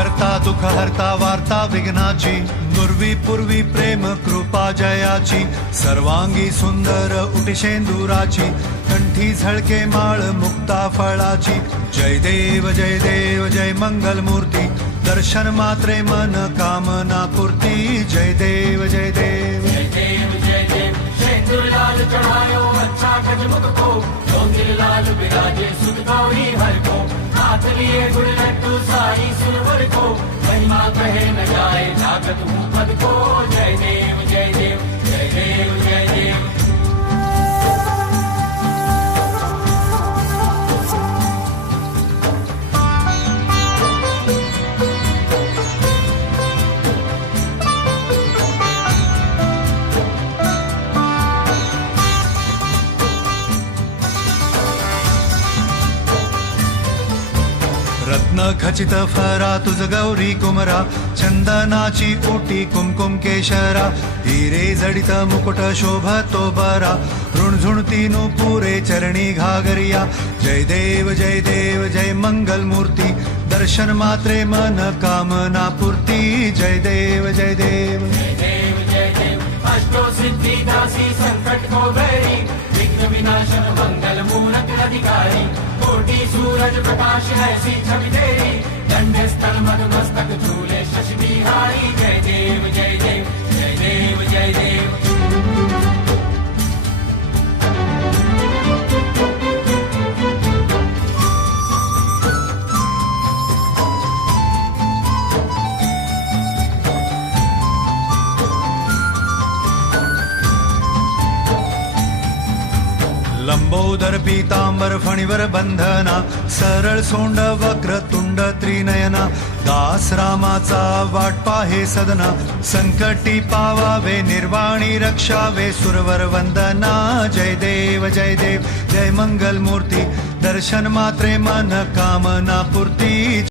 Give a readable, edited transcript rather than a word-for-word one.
करता दुःख हरता वार्ता विघ्नाची, नुर्वी पूर्वी प्रेम कृपा जयाची, सर्वांगी सुंदर उटिशेंदुराची, कंठी झळके माळ मुक्ता फळाची. जय देव जय मंगल मूर्ती, दर्शन मात्रे मन कामना पूर्ती. जय देव जय देव शेंदूर लाल चढ़ायो अच्छा गजमुख को, डोंगिर लाल विराजे सुख गौरी हर को, हाथ लिए गुड़ लड्डू साई सुरवर को, महिमा कहे न जाए जागत हूँ पद को. जय देव जय देव जय देव जय देव. रत्न खचित फरा तुझ गौरी कुमरा, चंदनाची ओटी कुमकुम केशरा, हिरे जडित मुकुट शोभतो बरा, ऋणझुणती नुपुरे चरणी घागरिया. जय देव जय मंगल मूर्ती, दर्शन मात्रे मन कामना पूर्ती. जय देव जय देव जय देव जय देव. अष्टो सिद्धि दासी संकट को बैरी, विघ्न विनाशन मंगल मूरत अधिकारी, कोटि सूरज प्रकाश ऐसी छवि तेरी, दंड स्थल मद मस्तक झूले शशि बिहारी. जय देव जय देव जय देव जय देव. लंबोदर पीतांबर फणीवर बंधना, सरळ सोंड वक्र तुंड त्रिनयना, दास रामाचा वाट पाहे सदना, संकटी पावावे निर्वाणी रक्षावे सुरवर वंदना. जय देव जय मंगल मूर्ती, दर्शन मात्रे मन कामना पूर्ती.